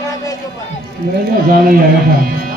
મેં જાણી આવ્યા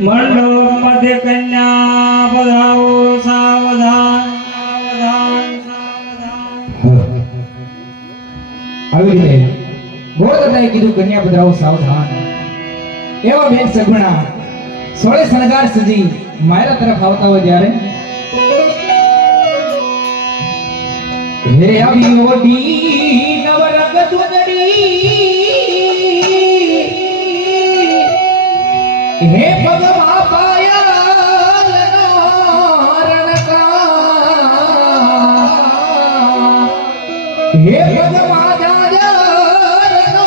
મંડપ મધ્ય કન્યા પધારો સાવધાન સાવધાન આવી રીતે ગોળદાદાએ કીધું કન્યા પધરાવો સાવધાન એવા બેન સગુણા સોળે શણગાર સજી માયરા તરફ આવતા હોય જ્યારે હે આવી ઓડી નવરંગ દુદડી હે પગમાં પાયા રણકા હે ભગવા જાજરનો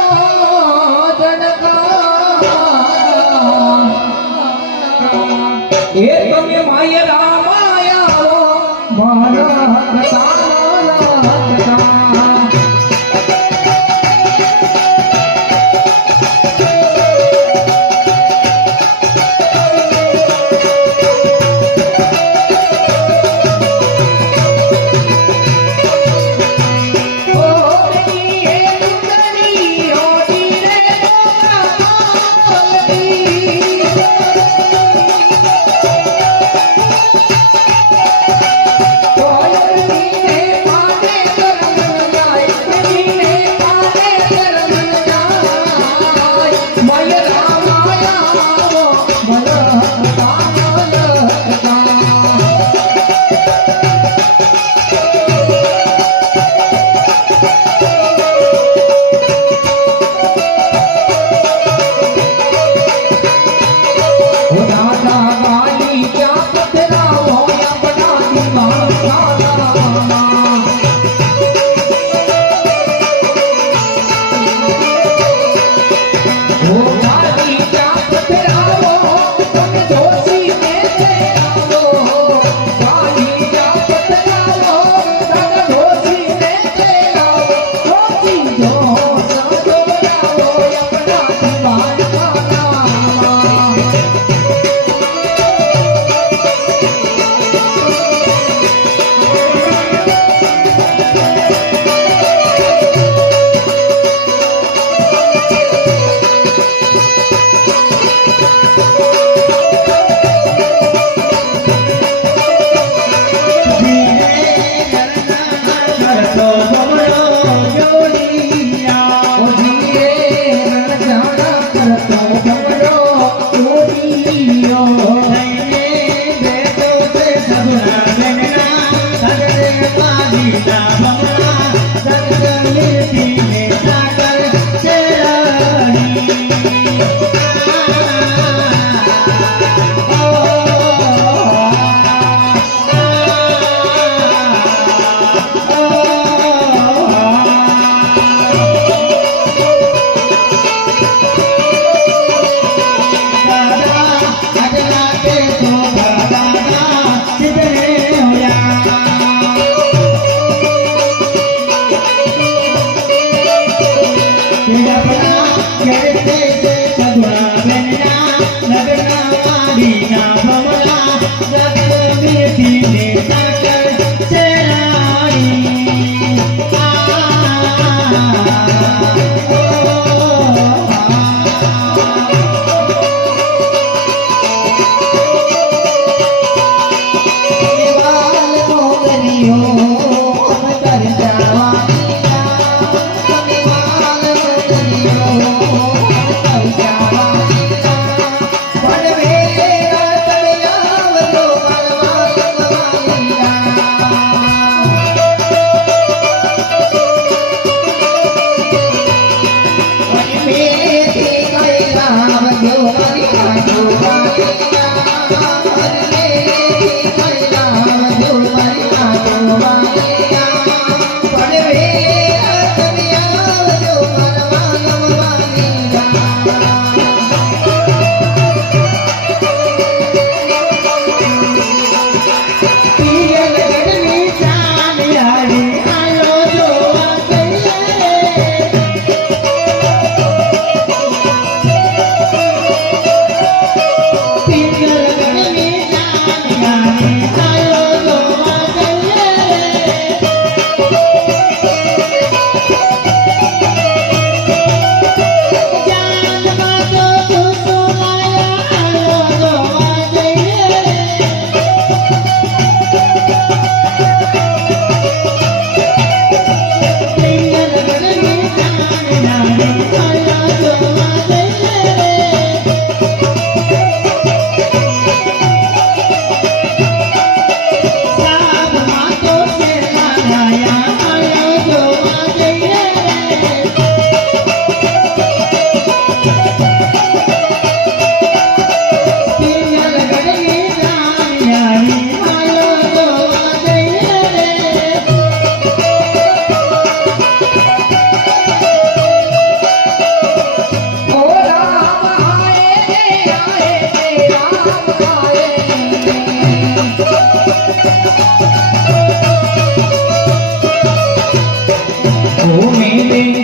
જનકા એ તમે માય રામાયા મારા કથા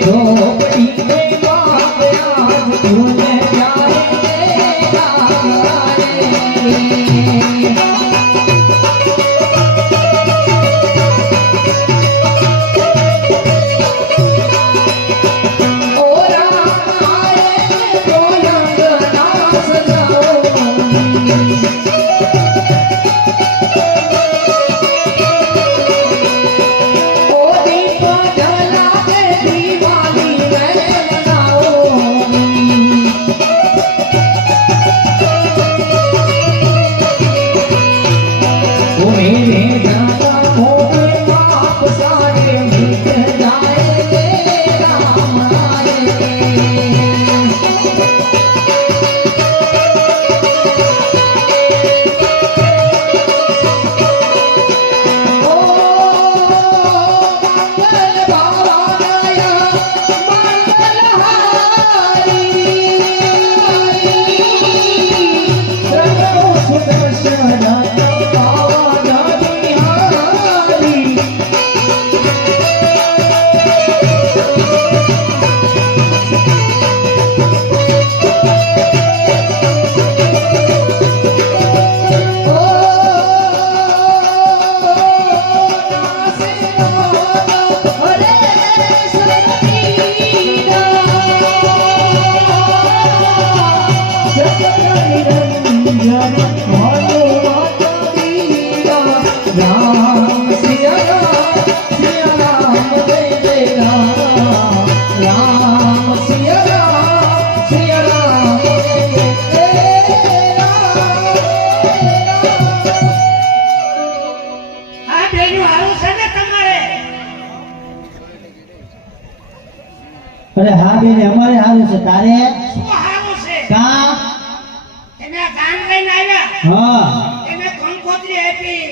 झोपड़ी में बाप आज तूने जाए અરે હા બેન અમારે હારું છે તારે શું હારું છે? કા તમે ગામ લઈને આવ્યા, હા તમે કંકોત્રી આપી,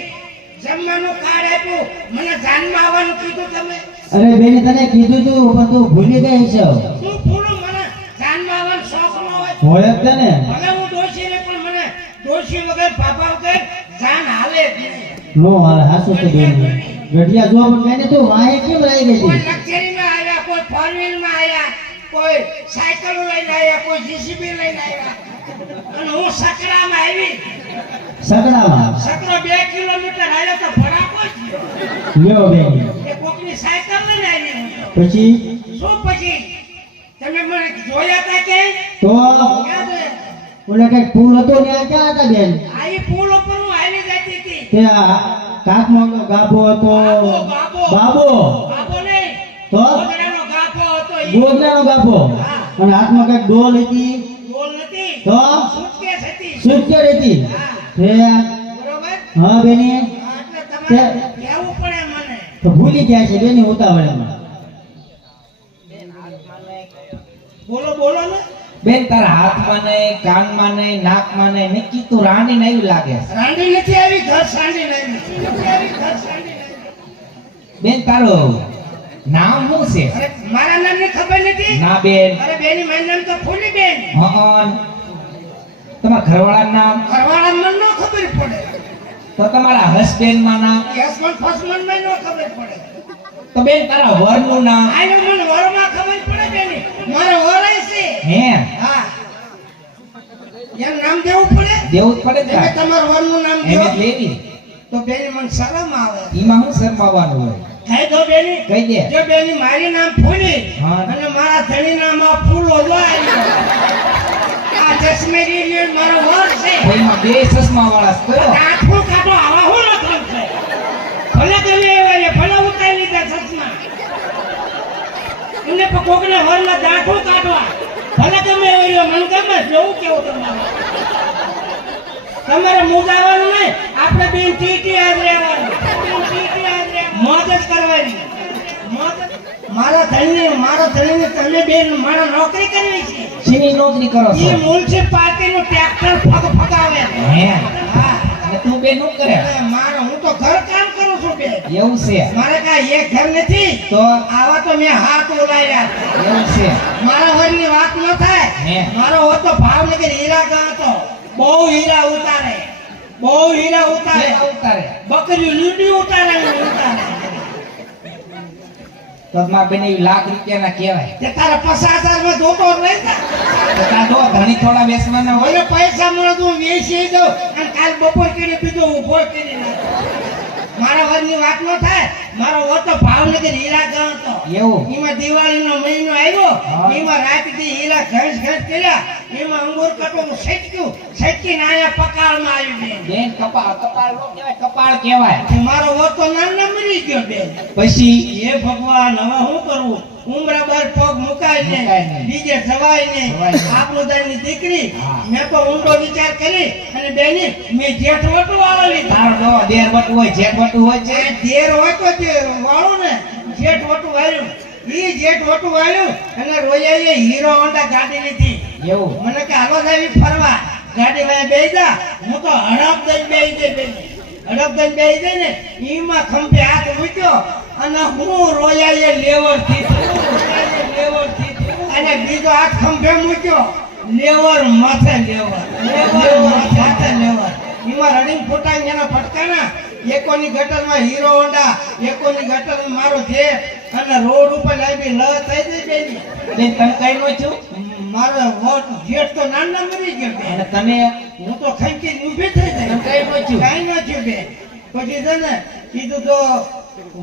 જમવાનું કાર્ડ આપ્યું, મને જાનમાં આવવાનું કીધું તમે. અરે બેન તને કીધું તું પણ તું ભૂલી ગઈ છે હું ભૂલું? મને જાનમાં આવવાનો શોખ ન હોય. હોય જ તને ભલે હું ડોશી રે, પણ મને ડોશી વગર બાપા વગર જાન હાલે જ નહીં. નો હાલ હાસુ તો બેન ગઢિયા જો પણ બેન તું વાહે કેમ રહી ગઈ કોઈ હતી લક્ઝરીમાં આવ્યા, કોઈ ફોર વ્હીલમાં આવ્યા, કોઈ સાયકલો લઈને આવ્યા, કોઈ જીસીબી લઈને આવ્યા, અને હું સકડામાં આવી. સકડામાં સકડો 2 કિલોમીટર હાલ્યો તો ભડાકો જ થયો. લ્યો બેન એ કોકની સાયકલ લઈને આવી હું તો. પછી શું પછી? તમે મને જોયા તા કે તો યાદ હે? ઓલા કઈક પુલ હતો ને ક્યાં હતા બેન આ ઈ પુલ ઉપર હું હાલી જતી હતી. ત્યાં કાકમાં ગાભો હતો બાબો બાબો બાબો નહીં, તો ગોદડાનો ગાભો હતો ઈ. ગોદડાનો ગાભો હા. અને હાથમાં કઈક ડોલ હતી ડોલ નથી, તો સુટકેસ હતી. સુટકેસ હતી હા, તે બરોબર. હા બેની હા, એટલે તમારે કહેવું પડે મને. તો ભૂલી ગયા છે બેની ઉતાવળમાં બોલો બોલો ને. બેન તારા હાથમાં નહીં, કાનમાં નહીં, નાકમાં નહીં, નક્કી તું રાણી નહીં લાગે. રાંડી નથી આવી, ઘર સાંડી નહીં નથી આવી, ઘર સાંડી નહીં. બેન તારું નામ શું છે? અરે મારા નામની ખબર નથી? ના બેન. અરે બેની મારું નામ તો ફૂલી બેન. હં. તમારા ઘરવાળાનું નામ? ઘરવાળા મને ન ખબર પડે. તો તમારા હસબન્ડમાં નામ? હસબન્ડ ફસબન્ડ માં ન ખબર પડે. તો બેન તારા વરનું નામ? આયો મને વરમાં ખબર પડે બેની. મારો વર છે. હે હા. એમ નામ દેવું પડે? દેવું જ પડે તમે ને. તમારું વરનું નામ એમ દો. જ લેવી. તો બેની મને શરમ આવે. ઈમાં શું શરમાવાનું હોય? કહી દો બેની. કહી દે. જો બેની મારી નામ ફૂલી હા. અને મારા ધણી નામ આ ફૂલો લો આવ્યો. આ જસમેરી ને મારો વર છે. કોઈમાં બે ચશ્મા વાળા તો આઠું કાઢો, આવા હું લખન છે. ભલે તમે એવા છે, ભલે ઉતારી લીધા ચશ્મા. એમને પણ કોકને વરના દાંઠું કાઢવા. ભલે તમે એવા છો, મને ગમે જોવું કેવું તમારે. તમારે મુજાવાનું નહીં, આપણે બેન ટીટી યાદ રહેવાનું. મોજ જ કરવાની. મોજ જ. મારા ધણીને તમે બેન મારા નોકરી કરવી છે. શેની નોકરી કરો છો? એ મ્યુનિસિપાલિટીનું ટ્રેક્ટર ફગાવે. હે હા. અને તું બેન શું કરે? અરે મારો હું તો ઘર કામ કરું છું બે. એવું છે? મારે કાંઈ એક ઘર નથી. તો આવા તો મેં હાથ ઓલાવ્યા હતા. એવું છે? મારા વરની વાત ન થાય. હે. મારો હોત તો ભાવનગર હીરા ગયો હતો. બહુ હીરા ઉતારે. કેવા ઉતારે? બકરી લીડી ઉતારે. તો માં બેન ઈ લાખ રૂપિયાના કહેવાય. તે તારા 50,000 માં જોતો જ નહીં તા. તો તાર તો ધણી થોડા બેસવાના હોય. હવે પૈસા મળે તો હું વેચી દઉં અને કાલ બપોર કરીને બીજો ઊભો કરી નાખું. મારા વરની વાત ન થાય. મારો વર તો ભાવનગર હીરા ગયો હતો. એવું? એમાં દિવાળીનો મહિનો આવ્યો. હા. એમાં રાતથી હીરા ઘસ કર્યા. એમાં અંગૂર કટોરું છટકીને આયા પકાળમાં આવી બેન. બેન કપાળ નો કહેવાય, કપાળ કહેવાય. મારો વર તો નાના મરી ગયો બેન. પછી હે ભગવાન, હવે શું કરવું? ઉમરા બાર પગ મુકાય ને મુકાય ને. બીજે જવાય ને. જવાય ને. આપણું દાની દીકરી. હા. મેં તો ઊંડો વિચાર કરી અને બેની મેં જેઠ વટું વાળો લીધો. તારો તો દેર બટુ હોય, જેઠ બટુ હોય છે. જે દેર હોય તો જે વાળું ને જેઠ વટું વાળ્યું. ઈ જેઠ વટું વાળ્યું અને રોયાએ હીરો હોન્ડા ગાડી લીધી. એવું? મને કે હાલો જાવી ફરવા. ગાડી વાળા બેહી જા. હું તો હડપ દઈને બેહી જઈ બેન. હડપ દઈને બેહી જઈ ને ઈમાં ખંભે હાથ મૂક્યો અને હું રોયાએ લેવર થી અને બીજો હાથ ખંભે મૂક્યો. લેવર માથે લેવર એમાં રનિંગ ફૂટાઈ એના ફટકાના. એકોની ગટરમાં હીરો હોન્ડા, એકોની ગટરમાં મારો જેઠ અને રોડ ઉપર લાવી લ થઈ જઈ બેની. બેન તને કઈ નો છું? મારો વોટ જેઠ તો નાના મરી ગયો બેન. અને તને હું તો ખંકી ઊભી થઈ તને જાય. કઈ નો છું? કાઈ ન થયું બેન. પછી છે ને કીધું તો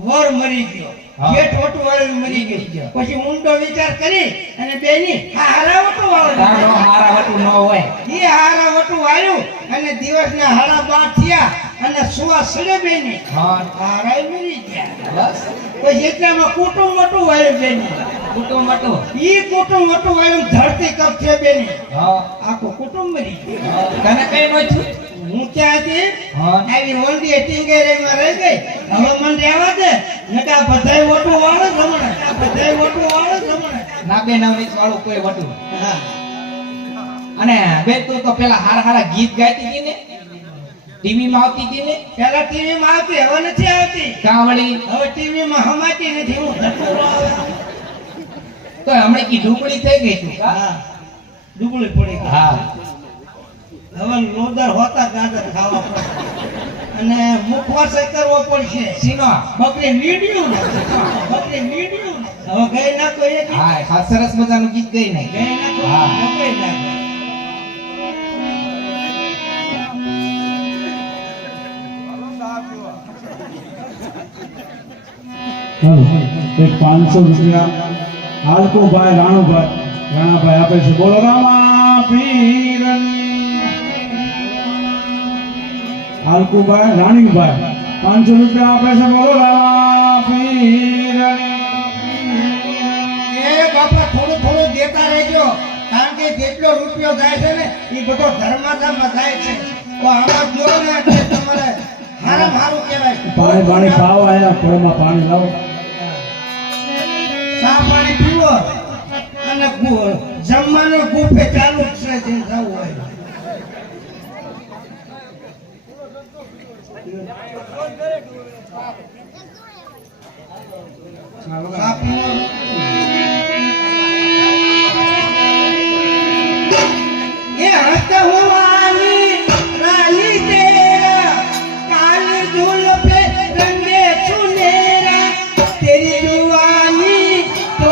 વર મરી ગયો. હા. જેઠ વટુ વાળો મરી ગયો. પછી ઊંડો વિચાર કરી અને બેની હારા વટુ વાળો તારો હારા વટુ ન હોય. ઈ હારા વટુ વાળ્યું અને દિવસના 12:30 થયા અને સુવા સડે બેની હા હારા મરી ગયા. બસ પછી એટલામાં કુટુંબ વટુ વાળ્યું બેની. કુટુંબ હતું. ઈ કુટુંબ વટુ વાળ્યું ધરતી કપ છે બેની. હા આખું કુટુંબ મરી ગયું. તને કઈ નો છું? હું ક્યાં હતી? હા આવી હોંડી ટીંગેરીમાં રહી ગઈ. હવે મને રહેવા દે. નકા બધાય વટુ વાળો જ હમણાં. ના બેન હવે વાળું કોઈ વટુ. હા. અને બેન તું તો પેલા હારા હારા ગીત ગાતી હતી ને, ટીવી માં આવતી હતી ને? પેલા ટીવી માં આવતી, હવે નથી આવતી. કાવળી હવે ટીવી માં હમાતી નથી. હું ધટુરો આવે. તો હમણાં કી ઢુકડી થઈ ગઈ તું કા? હા. ડુબળી પડી ગઈ. હા હવે લોદર હોતા ગાજર ખાવા પડે અને મુખવાસ કરવો પડશે. સીનો બકરી મીડિયું ને હવે ગઈ ના કોઈ એક હા હા સરસ મજાનું ગીત ગઈ નહીં. ગઈ ના કોઈ હા. ગઈ ના કોઈ. એક 500 રૂપિયા હાલકુભાઈ રાણાભાઈ આપે છે. બોલો રામા પીરની. હાલકુભાઈ રાણીભાઈ 500 રૂપિયા આપે છે. બોલો રામા પીરની. એ બાપા થોડું થોડું દેતા રહેજો કારણ કે જેટલો રૂપિયો જાય છે ને એ બધો ધર્માદામાં જાય છે. તો આમાં જો ને એટલે તમારે હારામ હારું કહેવાય. પાણી પાવ આયા કોળમાં પાણી લાવો. ચા પાણી પીવો અને જમવાનું ગુફે ચાલુ જ છે જે જવું હોય. ચા પીવો. એ હસતા હોવાની રાહી તેરા કાલી ઝુલ્ફે રંગે સુનેરા તેરી જુવાની તો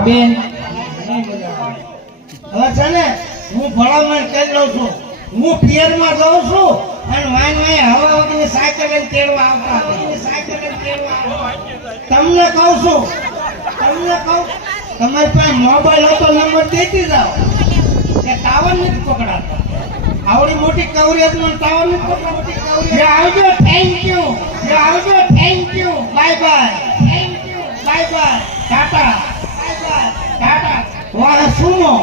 હા બેન હવે છે ને હું ભલામણ કરી લઉં છું. હું પિયરમાં જાઉં છું અને વાય હવા વગરની સાયકલ લઈને તેડવા આવતા તમને કહું છું તમારી પાસે મોબાઈલ હતો નંબર દેતી જાઓ કે ટાવર નથી પકડાતો. આવડી મોટી કવરેજમાં ટાવર નથી પકડાતો. આવજો thank you bye bye Tata વાહ સુમો